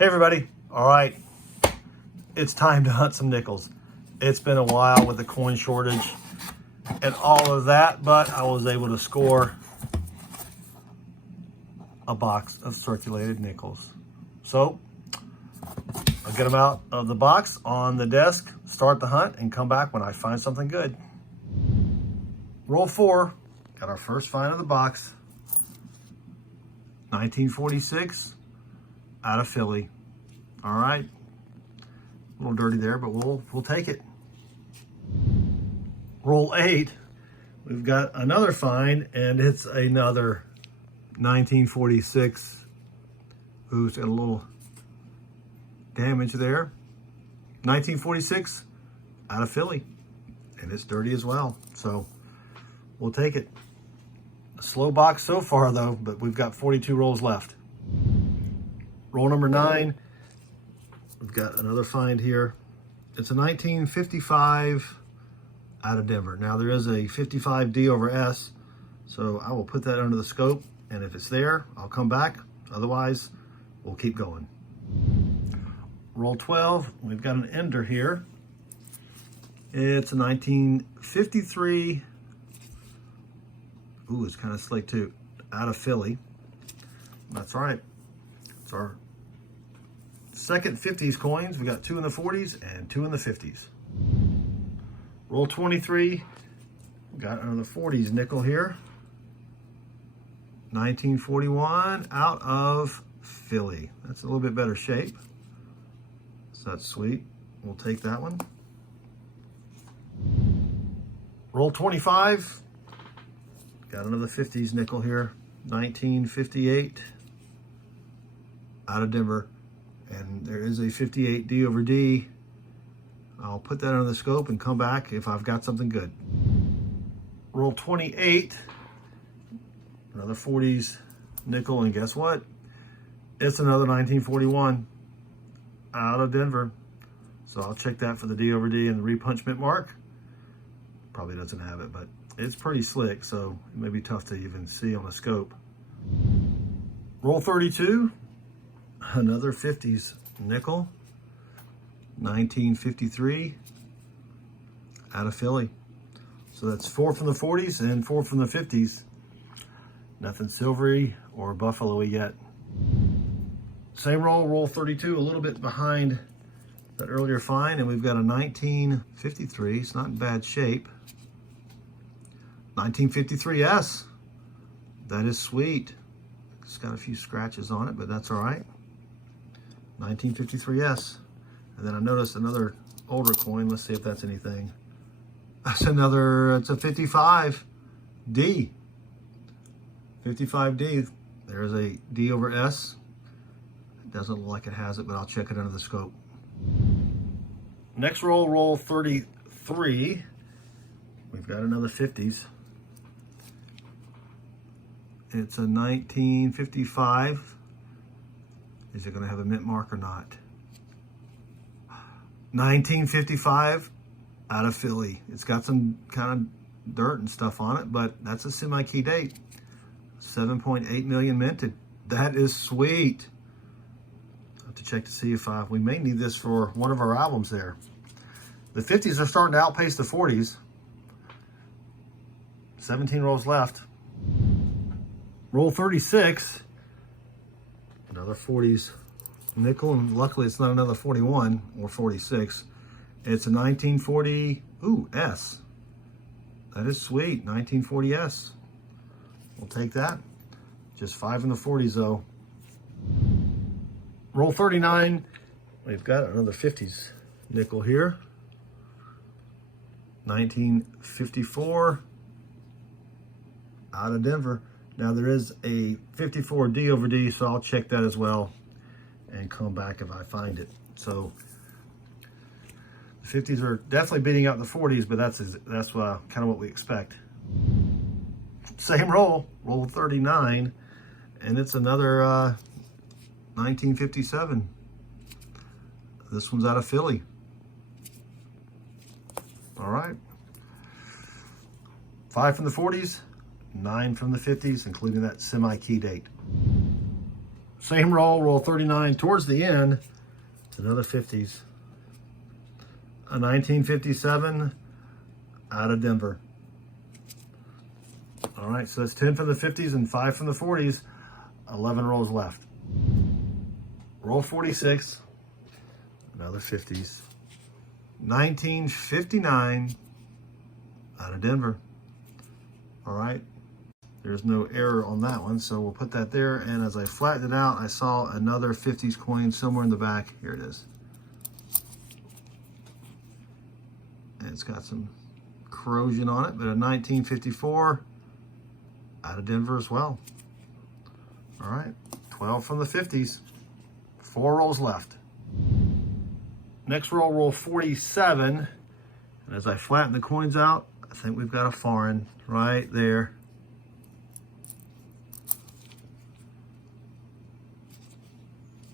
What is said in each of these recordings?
Hey everybody, all right, it's time to hunt some nickels. It's been a while with the coin shortage and all of that, but I was able to score a box of circulated nickels. So I'll get them out of the box on the desk, start the hunt, and come back when I find something good. Roll 4, got our first find of the box. 1946 out of Philly. All right, a little dirty there, but we'll take it. Roll 8, we've got another find, and it's another 1946. Ooh, it's got a little damage there. 1946 out of Philly, and it's dirty as well, so we'll take it. A slow box so far though, but we've got 42 rolls left. Roll number 9, we've got another find here. It's a 1955 out of Denver. Now there is a 55D over S, so I will put that under the scope, and if it's there, I'll come back. Otherwise, we'll keep going. Roll 12, we've got an ender here. It's a 1953, ooh, it's kind of slick too, out of Philly. That's all right. It's our second 50s coins. We got 2 in the 40s and 2 in the 50s. Roll 23, got another 40s nickel here. 1941 out of Philly. That's a little bit better shape, so that's sweet. We'll take that one. Roll 25, got another 50s nickel here. 1958 out of Denver, and there is a 58 D over D. I'll put that under the scope and come back if I've got something good. Roll 28, another 40s nickel, and guess what? It's another 1941 out of Denver. So I'll check that for the D over D and the repunchment mark. Probably doesn't have it, but it's pretty slick, so it may be tough to even see on the scope. Roll 32, another 50s nickel. 1953 out of Philly. So that's 4 from the 40s and 4 from the 50s. Nothing silvery or buffalo-y yet. Same roll, roll 32, a little bit behind that earlier find, and we've got a 1953. It's not in bad shape. 1953S. That is sweet. It's got a few scratches on it, but that's all right. 1953S. And then I noticed another older coin. Let's see if that's anything. That's another, it's a 55D. 55D. There's a D over S. It doesn't look like it has it, but I'll check it under the scope. Next roll, roll 33. We've got another 50s. It's a 1955. Is it going to have a mint mark or not? 1955 out of Philly. It's got some kind of dirt and stuff on it, but that's a semi-key date. 7.8 million minted. That is sweet. I have to check to see if we may need this for one of our albums there. The 50s are starting to outpace the 40s. 17 rolls left. Roll 36. Another 40s nickel, and luckily it's not another 41 or 46. It's a 1940, ooh, S. That is sweet, 1940S. We'll take that. Just 5 in the 40s though. Roll 39, we've got another 50s nickel here. 1954 out of Denver. Now there is a 54 D over D, so I'll check that as well and come back if I find it. So the 50s are definitely beating out the 40s, but that's kind of what we expect. Same roll, roll 39, and it's another 1957. This one's out of Philly. All right. 5 from the 40s, 9 from the 50s, including that semi-key date. Same roll, roll 39 towards the end. It's another 50s. A 1957 out of Denver. All right, so that's 10 from the 50s and 5 from the 40s. 11 rolls left. Roll 46, another 50s. 1959 out of Denver. All right, there's no error on that one, so we'll put that there. And as I flattened it out, I saw another 50s coin somewhere in the back. Here it is. And it's got some corrosion on it, but a 1954 out of Denver as well. All right, 12 from the 50s. 4 rolls left. Next roll, roll 47. And as I flatten the coins out, I think we've got a foreign right there.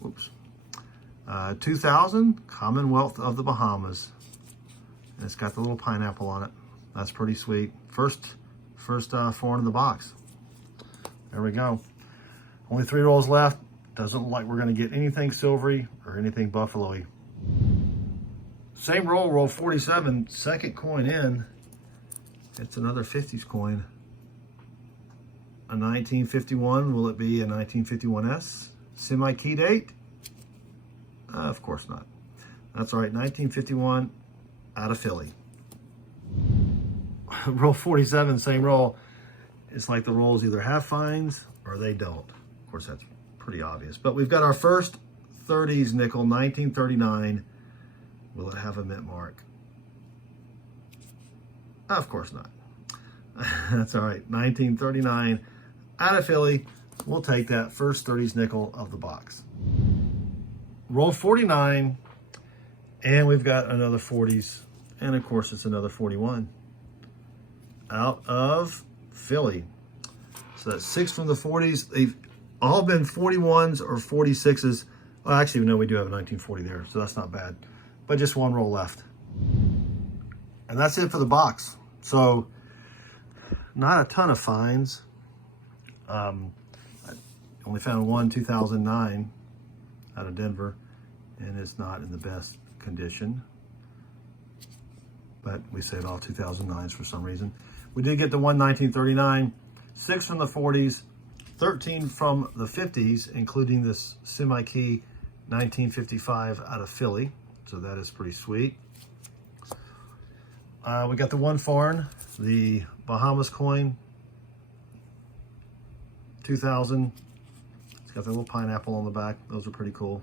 Whoops. 2000, Commonwealth of the Bahamas. And it's got the little pineapple on it. That's pretty sweet. First foreign in the box. There we go. Only 3 rolls left. Doesn't look like we're going to get anything silvery or anything buffalo-y. Same roll, roll 47, second coin in. It's another 50s coin. A 1951, will it be a 1951S? Semi-key date? Of course not. That's all right, 1951 out of Philly. Roll 47, same roll. It's like the rolls either have fines or they don't. Of course, that's pretty obvious. But we've got our first 30s nickel, 1939. Will it have a mint mark? Of course not. That's all right. 1939 out of Philly. We'll take that first 30s nickel of the box. Roll 49. And we've got another 40s. And of course, it's another 41. Out of Philly. So that's 6 from the 40s. They've all been 41s or 46s. Well, actually, no, we do have a 1940 there, so that's not bad. But just 1 roll left. And that's it for the box. So, not a ton of finds. I only found one 2009 out of Denver, and it's not in the best condition. But we saved all 2009s for some reason. We did get the one 1939, 6 from the 40s, 13 from the 50s, including this semi-key 1955 out of Philly. So that is pretty sweet. We got the one foreign, the Bahamas coin, 2000. It's got the little pineapple on the back. Those are pretty cool.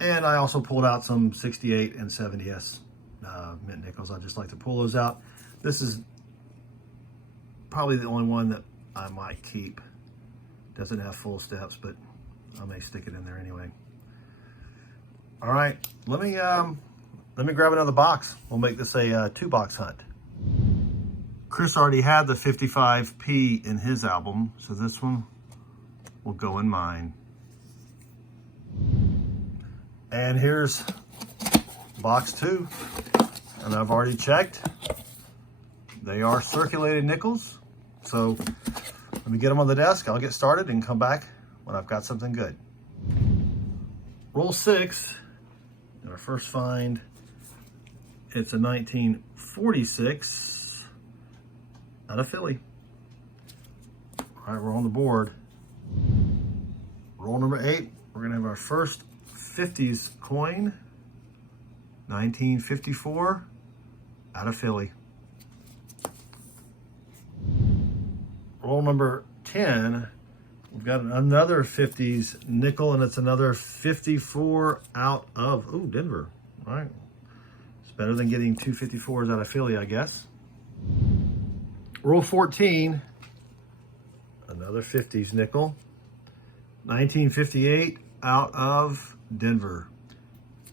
And I also pulled out some 68 and 70s mint nickels. I just like to pull those out. This is probably the only one that I might keep. Doesn't have full steps, but I may stick it in there anyway. All right, let me grab another box. We'll make this a 2-box hunt. Chris already had the 55P in his album, so this one will go in mine. And here's box 2, and I've already checked. They are circulated nickels, so let me get them on the desk. I'll get started and come back when I've got something good. Roll 6, and our first find, it's a 1946 out of Philly. All right, we're on the board. Roll number 8, we're gonna have our first 50s coin, 1954 out of Philly. Roll number 10, we've got another 50s nickel, and it's another 54 out of, Denver. All right. It's better than getting 2 54s out of Philly, I guess. Roll 14, another 50s nickel, 1958 out of Denver.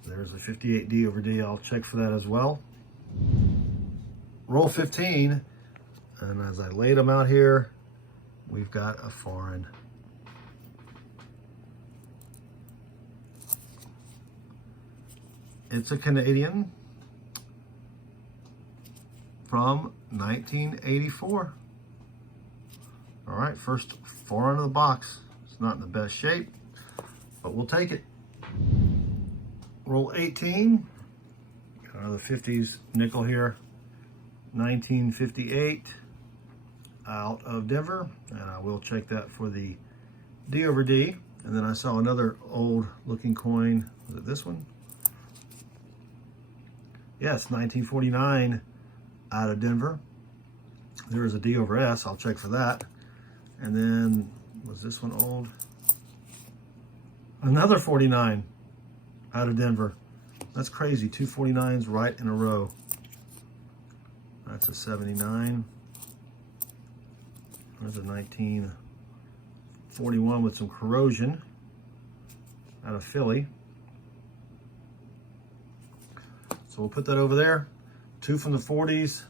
There's a 58D over D. I'll check for that as well. Roll 15, and as I laid them out here, we've got a foreign. It's a Canadian from 1984. All right, first foreign of the box. It's not in the best shape, but we'll take it. Roll 18. Got another 50s nickel here. 1958 out of Denver, and I will check that for the D over D. And then I saw another old looking coin. Was it this one? Yes, 1949 out of Denver. There is a D over S. I'll check for that. And then, was this one old? Another 49 out of Denver. That's crazy. 2 49s right in a row. That's a 79. There's a 1941 with some corrosion out of Philly. So we'll put that over there. 2 from the 40s,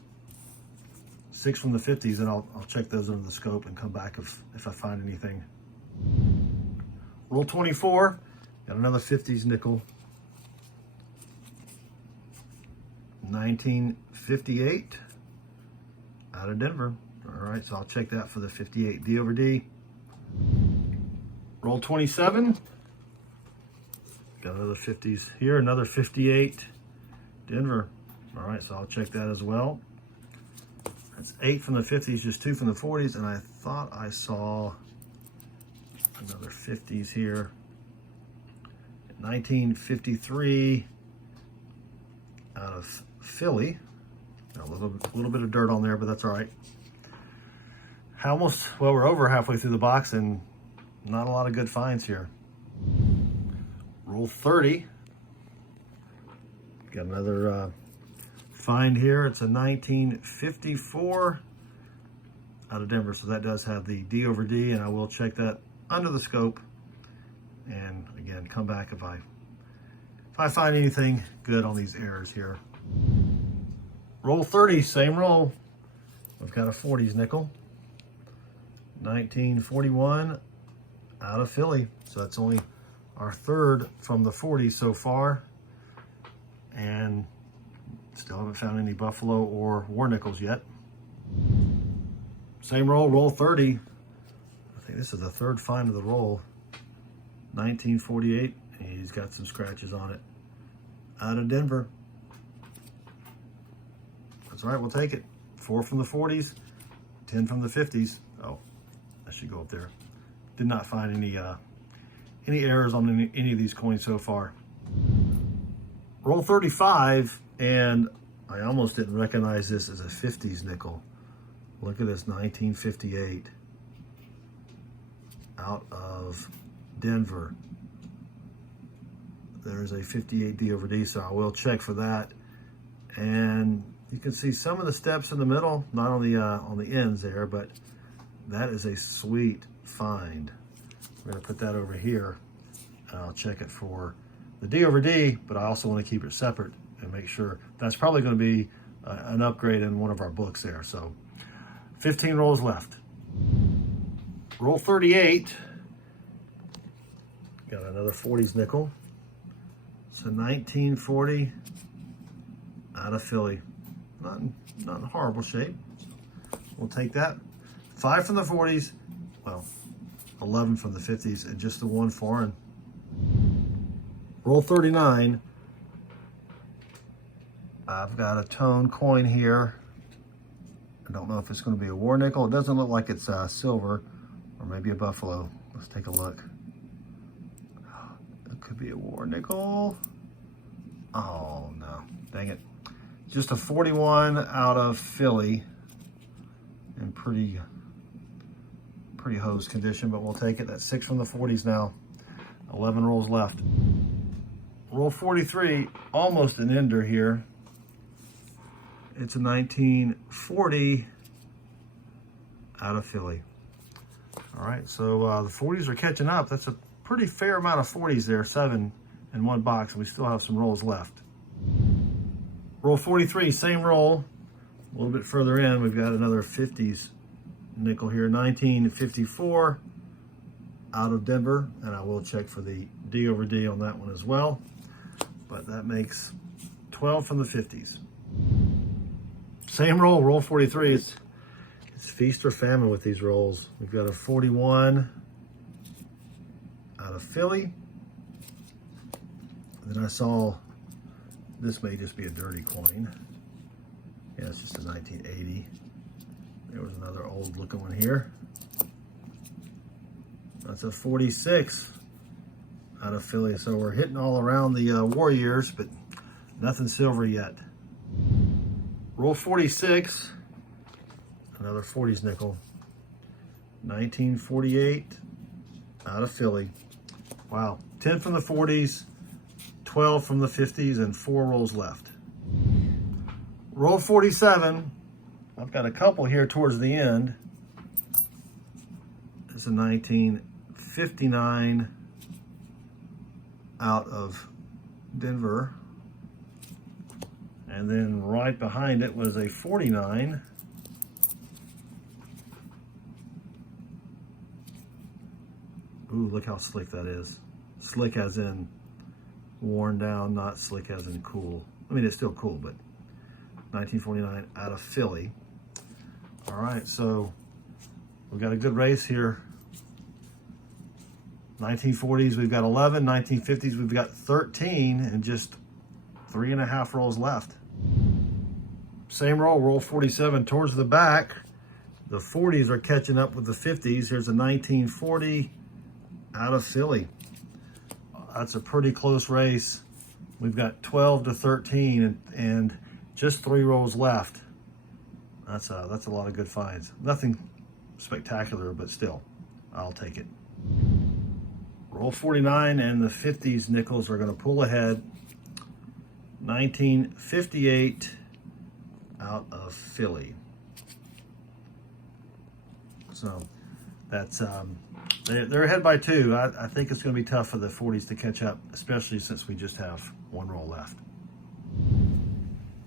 6 from the 50s, and I'll check those under the scope and come back if I find anything. Roll 24. Got another 50s nickel. 1958 out of Denver. All right, so I'll check that for the 58 D over D. Roll 27. Got another 50s here, another 58 Denver. All right, so I'll check that as well. That's 8 from the 50s, just 2 from the 40s, and I thought I saw another 50s here. 1953 out of Philly. Got a little bit of dirt on there, but that's all right. Well, we're over halfway through the box and not a lot of good finds here. Roll 30. Got another find here. It's a 1954 out of Denver, so that does have the D over D, and I will check that under the scope. And again, come back if I find anything good on these errors here. Roll 30, same roll. We've got a 40s nickel. 1941 out of Philly. So that's only our third from the 40s so far. And still haven't found any Buffalo or War nickels yet. Same roll, roll 30. I think this is the third find of the roll. 1948, he's got some scratches on it. Out of Denver. That's all right, we'll take it. 4 from the 40s, 10 from the 50s. Oh, that should go up there. Did not find any errors on any of these coins so far. Roll 35, and I almost didn't recognize this as a 50s nickel. Look at this, 1958 out of Denver. There's a 58 D over D, so I will check for that. And you can see some of the steps in the middle, not on the ends there, but that is a sweet find. We're gonna put that over here, and I'll check it for the D over D, but I also want to keep it separate and make sure. That's probably going to be an upgrade in one of our books there. So 15 rolls left. Roll 38. Got another 40s nickel. It's a 1940 out of Philly. Not in horrible shape. We'll take that. 5 from the 40s. Well, 11 from the 50s, and just the 1 foreign. Roll 39. I've got a tone coin here. I don't know if it's going to be a war nickel. It doesn't look like it's silver, or maybe a Buffalo. Let's take a look. It could be a war nickel. Oh no, dang it. Just a 41 out of Philly in pretty hose condition, but we'll take it. That's 6 from the 40s now. 11 rolls left. Roll 43, almost an ender here. It's a 1940 out of Philly. All right, so the 40s are catching up. That's a pretty fair amount of 40s there, 7 in one box. We still have some rolls left. Roll 43, same roll. A little bit further in, we've got another 50s nickel here, 1954 out of Denver, and I will check for the D over D on that one as well. But that makes 12 from the 50s. Same roll, roll 43. It's feast or famine with these rolls. We've got a 41 of Philly. And then I saw, this may just be a dirty coin. Yeah, it's just a 1980. There was another old looking one here. That's a 46 out of Philly. So we're hitting all around the war years, but nothing silver yet. Roll 46, another 40s nickel. 1948 out of Philly. Wow, 10 from the 40s, 12 from the 50s, and 4 rolls left. Roll 47, I've got a couple here towards the end. It's a 1959 out of Denver. And then right behind it was a 49. Ooh, look how slick that is. Slick as in worn down, not slick as in cool. I mean, it's still cool, but 1949 out of Philly. All right, so we've got a good race here. 1940s, we've got 11. 1950s, we've got 13, and just 3.5 rolls left. Same roll, roll 47 towards the back. The 40s are catching up with the 50s. Here's a 1940 out of Philly. That's a pretty close race. We've got 12 to 13 and just 3 rolls left. That's a lot of good finds. Nothing spectacular, but still, I'll take it. Roll 49 and the 50s nickels are going to pull ahead. 1958 out of Philly. So that's they're ahead by 2. I think it's going to be tough for the 40s to catch up, especially since we just have 1 roll left.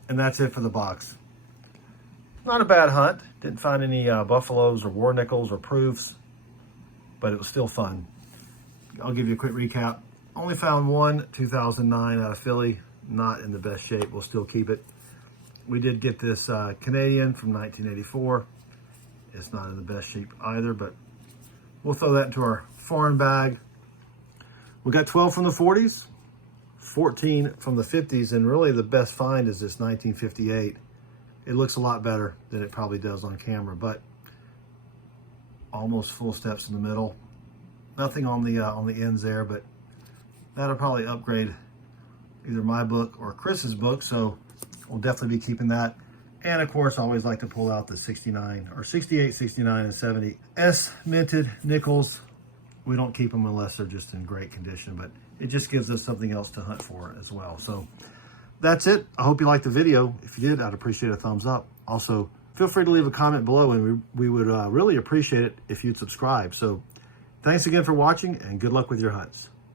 And that's it for the box. Not a bad hunt. Didn't find any buffaloes or war nickels or proofs, but it was still fun. I'll give you a quick recap. Only found 1 2009 out of Philly. Not in the best shape. We'll still keep it. We did get this Canadian from 1984. It's not in the best shape either, but we'll throw that into our foreign bag. We got 12 from the 40s, 14 from the 50s, and really the best find is this 1958. It looks a lot better than it probably does on camera, but almost full steps in the middle. Nothing on the ends there, but that'll probably upgrade either my book or Chris's book, so we'll definitely be keeping that. And of course, I always like to pull out the 69 or 68, 69, and 70 S minted nickels. We don't keep them unless they're just in great condition, but it just gives us something else to hunt for as well. So that's it. I hope you liked the video. If you did, I'd appreciate a thumbs up. Also, feel free to leave a comment below, and we would really appreciate it if you'd subscribe. So thanks again for watching, and good luck with your hunts.